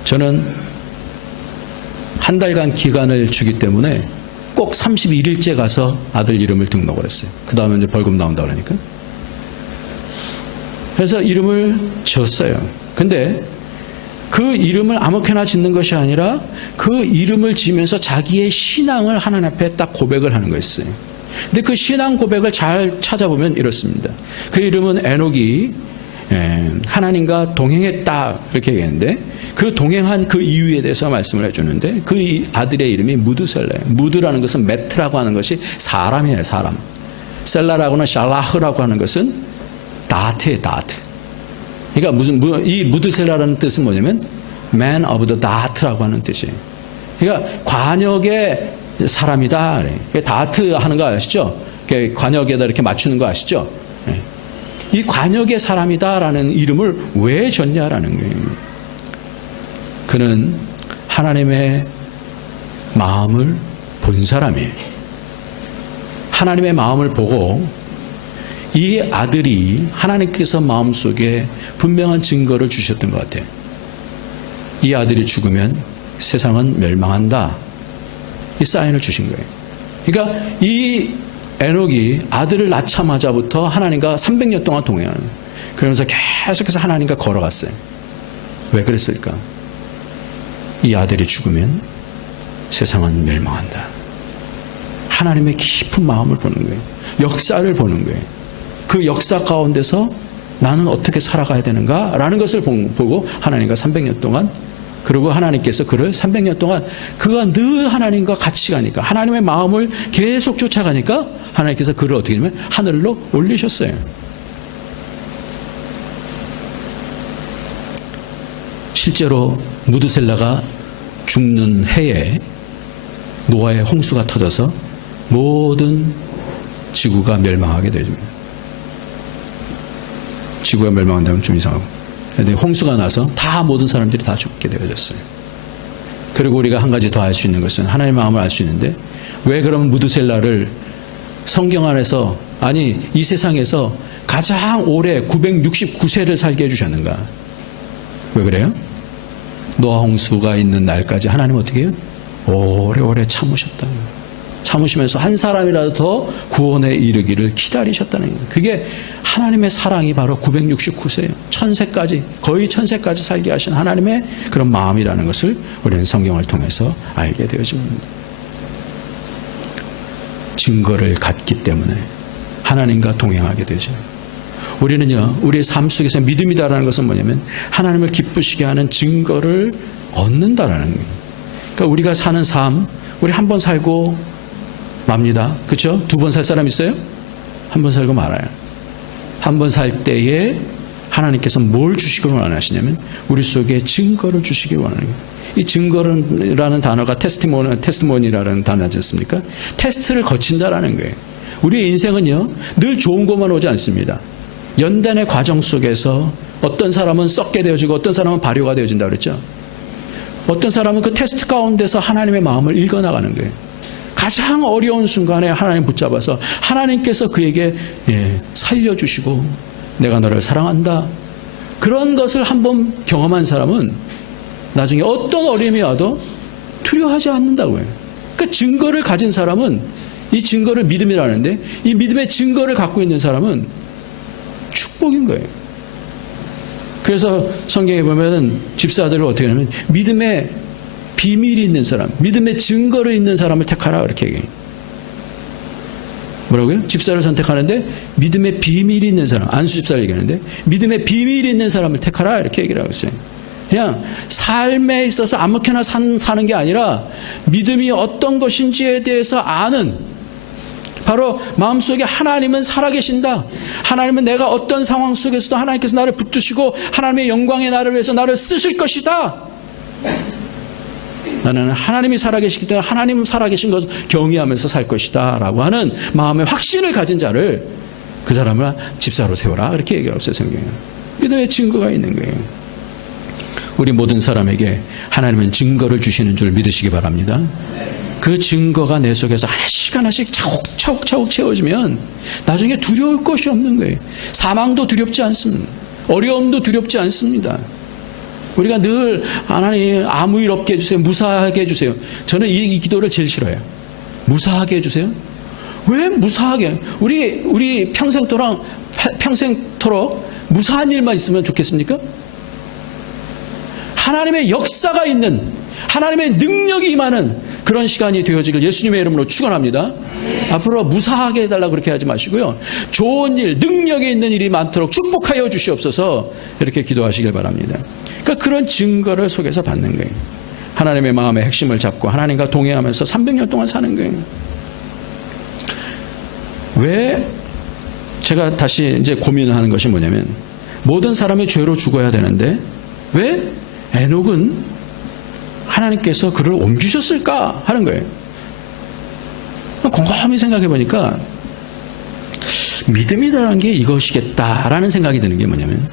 저는 한 달간 기간을 주기 때문에 꼭 31일째 가서 아들 이름을 등록을 했어요. 그 다음에 이제 벌금 나온다 그러니까. 그래서 이름을 지었어요. 근데 그 이름을 아무렇게나 짓는 것이 아니라 그 이름을 지으면서 자기의 신앙을 하나님 앞에 딱 고백을 하는 거였어요. 근데 그 신앙 고백을 잘 찾아보면 이렇습니다. 그 이름은 에녹이 하나님과 동행했다 이렇게 얘기했는데 그 동행한 그 이유에 대해서 말씀을 해주는데 그 아들의 이름이 무드셀라예요. 무드라는 것은 메트라고 하는 것이 사람이에요. 사람. 셀라라고는 샬라흐라고 하는 것은 다트예요. 다트. 그러니까 이 무드셀라라는 뜻은 뭐냐면 man of the dart라고 하는 뜻이에요. 그러니까 관역의 사람이다. 다트 하는 거 아시죠? 관역에다 이렇게 맞추는 거 아시죠? 이 관역의 사람이다라는 이름을 왜 줬냐라는 거예요. 그는 하나님의 마음을 본 사람이에요. 하나님의 마음을 보고 이 아들이 하나님께서 마음속에 분명한 증거를 주셨던 것 같아요. 이 아들이 죽으면 세상은 멸망한다. 이 사인을 주신 거예요. 그러니까 이 에녹이 아들을 낳자마자부터 하나님과 300년 동안 동행하는 거예요. 그러면서 계속해서 하나님과 걸어갔어요. 왜 그랬을까? 이 아들이 죽으면 세상은 멸망한다. 하나님의 깊은 마음을 보는 거예요. 역사를 보는 거예요. 그 역사 가운데서 나는 어떻게 살아가야 되는가? 라는 것을 보고 하나님과 300년 동안, 그리고 하나님께서 그를 300년 동안 그가 늘 하나님과 같이 가니까, 하나님의 마음을 계속 쫓아가니까 하나님께서 그를 어떻게 하면 하늘로 올리셨어요. 실제로 무드셀라가 죽는 해에 노아의 홍수가 터져서 모든 지구가 멸망하게 되죠. 지구가 멸망한다면 좀 이상하고. 근데 홍수가 나서 다 모든 사람들이 다 죽게 되어졌어요. 그리고 우리가 한 가지 더 알 수 있는 것은 하나님의 마음을 알 수 있는데 왜 그러면 무드셀라를 성경 안에서, 아니 이 세상에서 가장 오래 969세를 살게 해주셨는가? 왜 그래요? 노아 홍수가 있는 날까지 하나님 어떻게 해요? 오래오래 참으셨다. 참으시면서 한 사람이라도 더 구원에 이르기를 기다리셨다는 거예요. 그게 하나님의 사랑이 바로 969세예요. 천세까지, 거의 천세까지 살게 하신 하나님의 그런 마음이라는 것을 우리는 성경을 통해서 알게 되어집니다. 증거를 갖기 때문에 하나님과 동행하게 되죠. 우리는요, 우리의 삶 속에서 믿음이다라는 것은 뭐냐면 하나님을 기쁘시게 하는 증거를 얻는다라는 거예요. 그러니까 우리가 사는 삶, 우리 한 번 살고 맙니다. 그렇죠? 두 번 살 사람 있어요? 한 번 살고 말아요. 한 번 살 때에 하나님께서 뭘 주시기를 원하시냐면 우리 속에 증거를 주시기 원하는 거예요. 이 증거라는 단어가 테스티모니라는 단어지 않습니까? 테스트를 거친다라는 거예요. 우리의 인생은요, 늘 좋은 것만 오지 않습니다. 연단의 과정 속에서 어떤 사람은 썩게 되어지고 어떤 사람은 발효가 되어진다 그랬죠. 어떤 사람은 그 테스트 가운데서 하나님의 마음을 읽어나가는 거예요. 가장 어려운 순간에 하나님 붙잡아서 하나님께서 그에게 살려주시고 내가 너를 사랑한다. 그런 것을 한번 경험한 사람은 나중에 어떤 어려움이 와도 두려워하지 않는다고요. 그러니까 증거를 가진 사람은 이 증거를 믿음이라는데 이 믿음의 증거를 갖고 있는 사람은 축복인 거예요. 그래서 성경에 보면 집사들을 어떻게 하냐면 믿음의 비밀이 있는 사람, 믿음의 증거를 있는 사람을 택하라 그렇게 얘기해요. 뭐라고요? 집사를 선택하는데 믿음의 비밀이 있는 사람, 안수 집사를 얘기하는데 믿음의 비밀이 있는 사람을 택하라 이렇게 얘기를 하고 있어요. 그냥 삶에 있어서 아무렇게나 사는 게 아니라 믿음이 어떤 것인지에 대해서 아는, 바로 마음속에 하나님은 살아계신다. 하나님은 내가 어떤 상황 속에서도 하나님께서 나를 붙드시고 하나님의 영광의 나를 위해서 나를 쓰실 것이다. 나는 하나님이 살아계시기 때문에 하나님 살아계신 것을 경외하면서 살 것이다 라고 하는 마음의 확신을 가진 자를 그 사람을 집사로 세워라 이렇게 얘기하고 있어요. 성경에 믿음의 증거가 있는 거예요. 우리 모든 사람에게 하나님은 증거를 주시는 줄 믿으시기 바랍니다. 그 증거가 내 속에서 하나씩 차곡차곡 채워지면 나중에 두려울 것이 없는 거예요. 사망도 두렵지 않습니다. 어려움도 두렵지 않습니다. 우리가 늘 하나님 아무 일 없게 해주세요. 무사하게 해주세요. 저는 이 기도를 제일 싫어해요. 무사하게 해주세요. 왜 무사하게? 우리 평생토록 무사한 일만 있으면 좋겠습니까? 하나님의 역사가 있는, 하나님의 능력이 임하는 그런 시간이 되어지길 예수님의 이름으로 축원합니다. 앞으로 무사하게 해달라고 그렇게 하지 마시고요. 좋은 일, 능력이 있는 일이 많도록 축복하여 주시옵소서 이렇게 기도하시길 바랍니다. 그러니까 그런 증거를 속에서 받는 거예요. 하나님의 마음의 핵심을 잡고 하나님과 동행하면서 300년 동안 사는 거예요. 왜 제가 다시 이제 고민을 하는 것이 뭐냐면 모든 사람이 죄로 죽어야 되는데 왜 에녹은 하나님께서 그를 옮기셨을까 하는 거예요. 곰곰이 생각해 보니까 믿음이라는 게 이것이겠다라는 생각이 드는 게 뭐냐면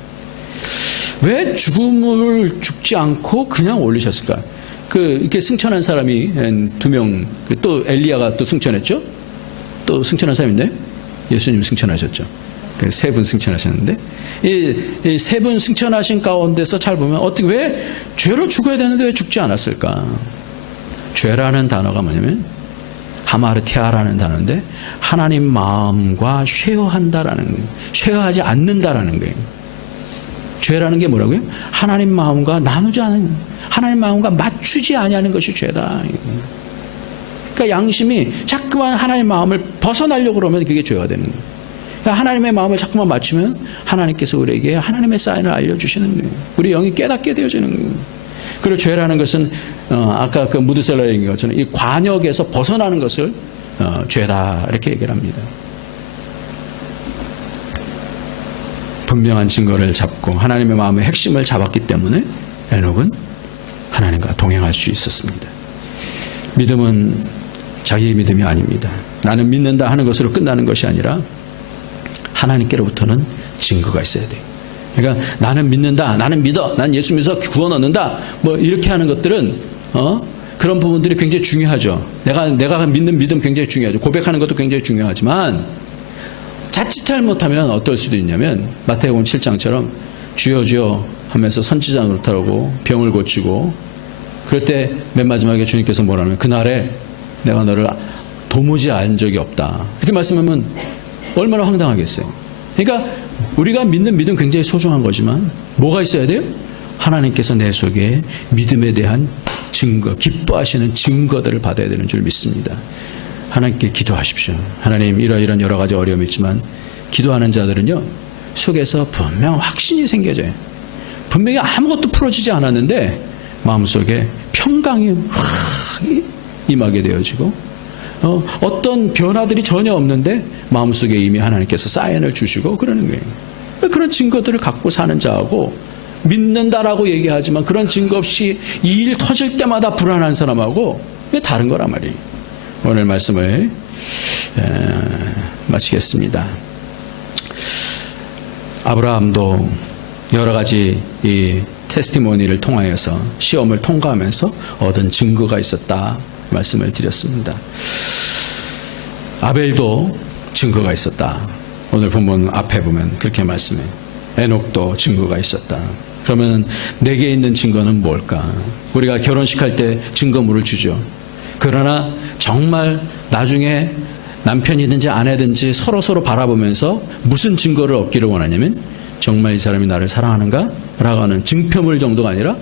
왜 죽지 않고 그냥 올리셨을까? 이렇게 승천한 사람이 2명, 또 엘리야가 또 승천했죠? 또 승천한 사람인데 예수님 승천하셨죠. 3분 승천하셨는데 이 3분 승천하신 가운데서 잘 보면 어떻게 왜 죄로 죽어야 되는데 왜 죽지 않았을까? 죄라는 단어가 뭐냐면 하마르티아라는 단어인데 하나님 마음과 쉐어한다라는 거예요. 쉐어하지 않는다라는 거예요. 죄라는 게 뭐라고요? 하나님 마음과 나누지 않은, 하나님 마음과 맞추지 아니하는 것이 죄다. 그러니까 양심이 자꾸만 하나님 마음을 벗어나려고 그러면 그게 죄가 되는 거예요. 그러니까 하나님의 마음을 자꾸만 맞추면 하나님께서 우리에게 하나님의 사인을 알려주시는 거예요. 우리 영이 깨닫게 되어지는 거예요. 그리고 죄라는 것은 아까 그 무드셀러 얘기한 것처럼 이 관역에서 벗어나는 것을 죄다 이렇게 얘기를 합니다. 분명한 증거를 잡고 하나님의 마음의 핵심을 잡았기 때문에 에녹은 하나님과 동행할 수 있었습니다. 믿음은 자기 믿음이 아닙니다. 나는 믿는다 하는 것으로 끝나는 것이 아니라 하나님께로부터는 증거가 있어야 돼요. 그러니까 나는 믿는다, 나는 믿어, 난 예수 믿어서 구원 얻는다, 뭐 이렇게 하는 것들은 그런 부분들이 굉장히 중요하죠. 내가 믿는 믿음 굉장히 중요하죠. 고백하는 것도 굉장히 중요하지만 자칫 잘못하면 어떨 수도 있냐면 마태복음 7장처럼 주여 주여 하면서 선지자 노릇하고 병을 고치고 그럴 때 맨 마지막에 주님께서 뭐라면 그날에 내가 너를 도무지 안 적이 없다 이렇게 말씀하면 얼마나 황당하겠어요. 그러니까 우리가 믿는 믿음 굉장히 소중한 거지만 뭐가 있어야 돼요? 하나님께서 내 속에 믿음에 대한 증거, 기뻐하시는 증거들을 받아야 되는 줄 믿습니다. 하나님께 기도하십시오. 하나님 이러이러한 여러 가지 어려움이 있지만 기도하는 자들은요 속에서 분명 확신이 생겨져요. 분명히 아무것도 풀어지지 않았는데 마음속에 평강이 확 임하게 되어지고 어떤 변화들이 전혀 없는데 마음속에 이미 하나님께서 사인을 주시고 그러는 거예요. 그런 증거들을 갖고 사는 자하고 믿는다라고 얘기하지만 그런 증거 없이 이 일 터질 때마다 불안한 사람하고 다른 거란 말이에요. 오늘 말씀을 마치겠습니다. 아브라함도 여러 가지 이 테스티모니를 통하여서 시험을 통과하면서 얻은 증거가 있었다 말씀을 드렸습니다. 아벨도 증거가 있었다. 오늘 본문 앞에 보면 그렇게 말씀해요. 에녹도 증거가 있었다. 그러면 내게 있는 증거는 뭘까? 우리가 결혼식 할 때 증거물을 주죠. 그러나 정말 나중에 남편이든지 아내든지 서로 바라보면서 무슨 증거를 얻기를 원하냐면 정말 이 사람이 나를 사랑하는가? 라고 하는 증표물 정도가 아니라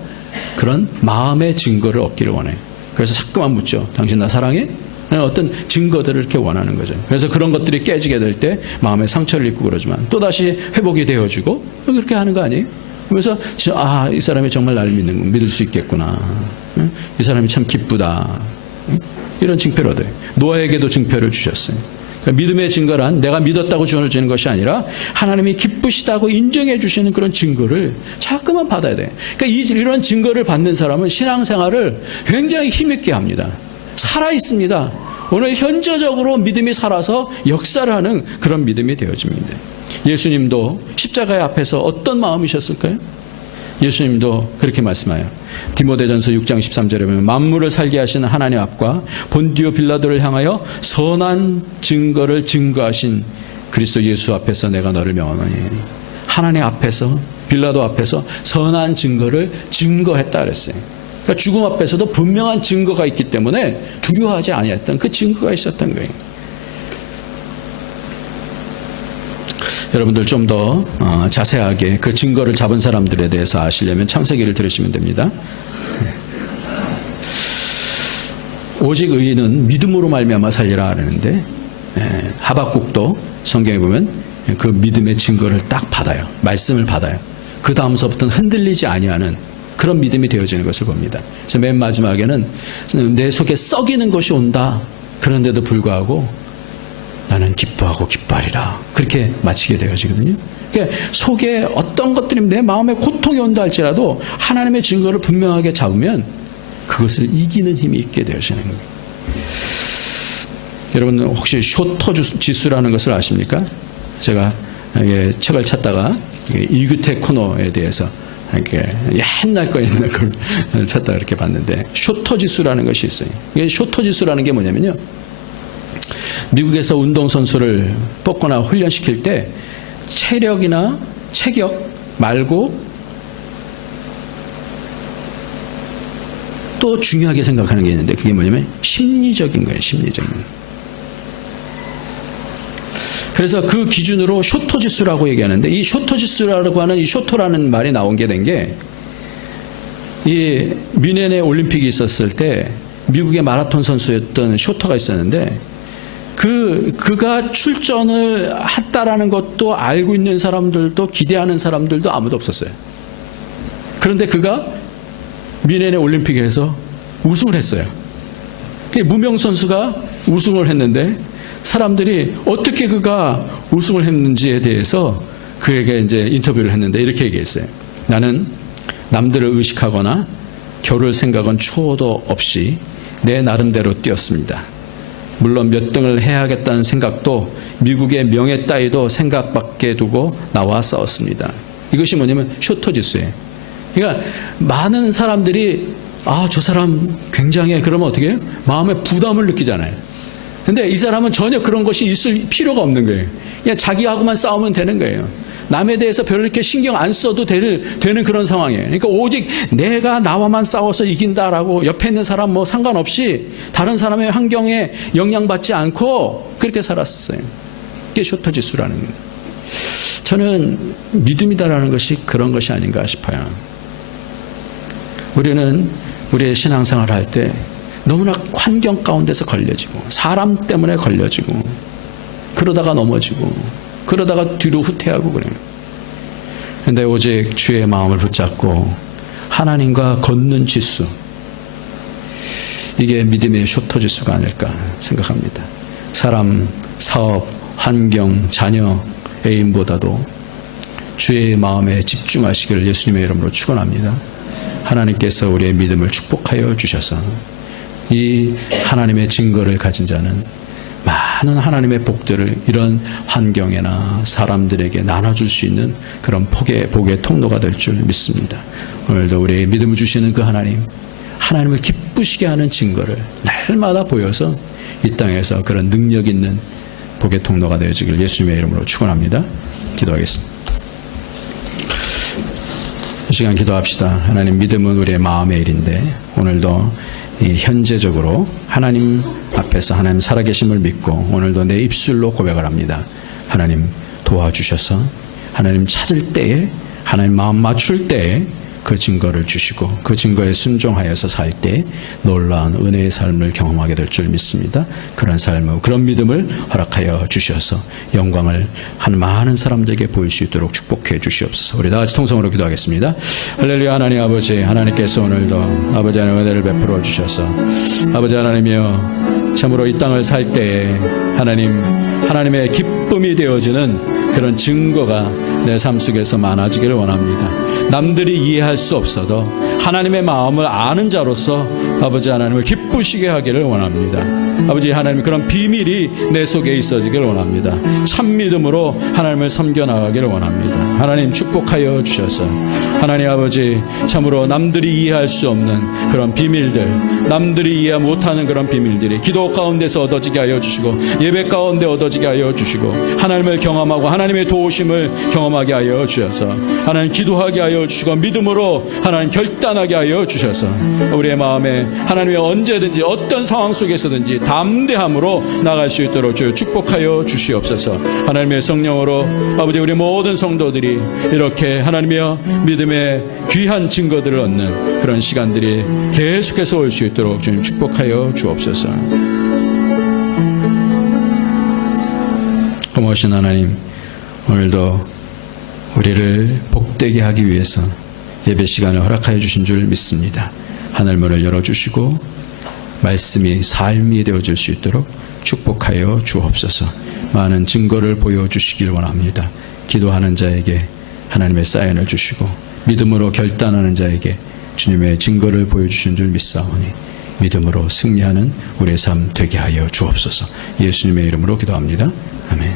그런 마음의 증거를 얻기를 원해요. 그래서 자꾸만 묻죠. 당신 나 사랑해? 어떤 증거들을 이렇게 원하는 거죠. 그래서 그런 것들이 깨지게 될 때 마음에 상처를 입고 그러지만 또다시 회복이 되어지고 그렇게 하는 거 아니에요? 그래서 이 사람이 정말 나를 믿을 수 있겠구나. 이 사람이 참 기쁘다. 이런 증표를 얻어요. 노아에게도 증표를 주셨어요. 믿음의 증거란 내가 믿었다고 주어지는 것이 아니라 하나님이 기쁘시다고 인정해 주시는 그런 증거를 자꾸만 받아야 돼. 그러니까 이런 증거를 받는 사람은 신앙생활을 굉장히 힘있게 합니다. 살아 있습니다. 오늘 현저적으로 믿음이 살아서 역사를 하는 그런 믿음이 되어집니다. 예수님도 십자가의 앞에서 어떤 마음이셨을까요? 예수님도 그렇게 말씀해요. 디모데전서 6장 13절에 보면 만물을 살게 하시는 하나님 앞과 본디오 빌라도를 향하여 선한 증거를 증거하신 그리스도 예수 앞에서 내가 너를 명하노니. 하나님 앞에서, 빌라도 앞에서 선한 증거를 증거했다 그랬어요. 그러니까 죽음 앞에서도 분명한 증거가 있기 때문에 두려워하지 아니했던 그 증거가 있었던 거예요. 여러분들 좀 더 자세하게 그 증거를 잡은 사람들에 대해서 아시려면 창세기를 들으시면 됩니다. 오직 의인은 믿음으로 말미암아 살리라 하는데 하박국도 성경에 보면 그 믿음의 증거를 딱 받아요. 말씀을 받아요. 그 다음서부터는 흔들리지 아니하는 그런 믿음이 되어지는 것을 봅니다. 그래서 맨 마지막에는 내 속에 썩이는 것이 온다. 그런데도 불구하고 나는 기뻐하고 기뻐하리라. 그렇게 마치게 되어지거든요. 그러니까 속에 어떤 것들이 내 마음에 고통이 온다 할지라도 하나님의 증거를 분명하게 잡으면 그것을 이기는 힘이 있게 되어지는 거예요. 여러분 혹시 쇼터 지수라는 것을 아십니까? 제가 책을 찾다가 이규태 코너에 대해서 이렇게 옛날 거 있는 걸 찾다가 이렇게 봤는데 쇼터 지수라는 것이 있어요. 이게 쇼터 지수라는 게 뭐냐면요. 미국에서 운동선수를 뽑거나 훈련시킬 때 체력이나 체격 말고 또 중요하게 생각하는 게 있는데 그게 뭐냐면 심리적인 거예요. 심리적인. 그래서 그 기준으로 쇼터 지수라고 얘기하는데 이 쇼터 지수라고 하는 이 쇼터라는 말이 나온 게 된 게 이 뮌헨의 올림픽이 있었을 때 미국의 마라톤 선수였던 쇼터가 있었는데 그가 출전을 했다라는 것도 알고 있는 사람들도 기대하는 사람들도 아무도 없었어요. 그런데 그가 뮌헨의 올림픽에서 우승을 했어요. 무명 선수가 우승을 했는데 사람들이 어떻게 그가 우승을 했는지에 대해서 그에게 이제 인터뷰를 했는데 이렇게 얘기했어요. 나는 남들을 의식하거나 겨룰 생각은 추호도 없이 내 나름대로 뛰었습니다. 물론 몇 등을 해야겠다는 생각도 미국의 명예 따위도 생각 밖에 두고 나와 싸웠습니다. 이것이 뭐냐면 쇼터 지수예요. 그러니까 많은 사람들이 저 사람 굉장해. 그러면 어떻게 해요? 마음에 부담을 느끼잖아요. 근데 이 사람은 전혀 그런 것이 있을 필요가 없는 거예요. 그냥 자기하고만 싸우면 되는 거예요. 남에 대해서 별로 이렇게 신경 안 써도 되는 그런 상황이에요. 그러니까 오직 내가 나와만 싸워서 이긴다라고 옆에 있는 사람 뭐 상관없이 다른 사람의 환경에 영향받지 않고 그렇게 살았었어요. 그게 쇼터 지수라는 거예요. 저는 믿음이다라는 것이 그런 것이 아닌가 싶어요. 우리는 우리의 신앙생활을 할 때 너무나 환경 가운데서 걸려지고 사람 때문에 걸려지고 그러다가 넘어지고 그러다가 뒤로 후퇴하고 그래요. 그런데 오직 주의 마음을 붙잡고 하나님과 걷는 지수, 이게 믿음의 쇼터 지수가 아닐까 생각합니다. 사람, 사업, 환경, 자녀, 애인보다도 주의 마음에 집중하시기를 예수님의 이름으로 축원합니다. 하나님께서 우리의 믿음을 축복하여 주셔서 이 하나님의 증거를 가진 자는 많은 하나님의 복들을 이런 환경에나 사람들에게 나눠줄 수 있는 그런 복의 통로가 될 줄 믿습니다. 오늘도 우리의 믿음을 주시는 그 하나님을 기쁘시게 하는 증거를 날마다 보여서 이 땅에서 그런 능력 있는 복의 통로가 되어지길 예수님의 이름으로 축원합니다. 기도하겠습니다. 이 시간 기도합시다. 하나님, 믿음은 우리의 마음의 일인데 오늘도 현재적으로 하나님 앞에서 하나님 살아계심을 믿고 오늘도 내 입술로 고백을 합니다. 하나님 도와주셔서 하나님 찾을 때에 하나님 마음 맞출 때에 그 증거를 주시고 그 증거에 순종하여서 살 때 놀라운 은혜의 삶을 경험하게 될 줄 믿습니다. 그런 삶을, 그런 믿음을 허락하여 주셔서 영광을 한 많은 사람들에게 보일 수 있도록 축복해 주시옵소서. 우리 다 같이 통성으로 기도하겠습니다. 할렐루야. 하나님 아버지, 하나님께서 오늘도 아버지 하나님 은혜를 베풀어 주셔서 아버지 하나님이여 참으로 이 땅을 살 때에 하나님의 기쁨이 되어지는 그런 증거가 내 삶 속에서 많아지기를 원합니다. 남들이 이해할 수 없어도 하나님의 마음을 아는 자로서 아버지 하나님을 기쁘시게 하기를 원합니다. 아버지 하나님, 그런 비밀이 내 속에 있어지기를 원합니다. 참 믿음으로 하나님을 섬겨나가기를 원합니다. 하나님 축복하여 주셔서 하나님 아버지, 참으로 남들이 이해할 수 없는 그런 비밀들, 남들이 이해 못하는 그런 비밀들이 기도 가운데서 얻어지게 하여 주시고, 예배 가운데 얻어지게 하여 주시고, 하나님을 경험하고 하나님의 도우심을 경험하게 하여 주셔서 하나님 기도하게 하여 주시고, 믿음으로 하나님 결단하게 하여 주셔서 우리의 마음에 하나님의 언제든지 어떤 상황 속에서든지 담대함으로 나갈 수 있도록 주여 축복하여 주시옵소서. 하나님의 성령으로 아버지, 우리 모든 성도들이 이렇게 하나님의 믿음의 귀한 증거들을 얻는 그런 시간들이 계속해서 올 수 있도록 주님 축복하여 주옵소서. 고마우신 하나님, 오늘도 우리를 복되게 하기 위해서 예배 시간을 허락하여 주신 줄 믿습니다. 하늘문을 열어주시고 말씀이 삶이 되어질 수 있도록 축복하여 주옵소서. 많은 증거를 보여주시길 원합니다. 기도하는 자에게 하나님의 사인을 주시고, 믿음으로 결단하는 자에게 주님의 증거를 보여주신 줄 믿사오니 믿음으로 승리하는 우리의 삶 되게 하여 주옵소서. 예수님의 이름으로 기도합니다. 아멘.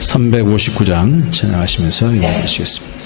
359장 찬양하시면서 인도하시겠습니다.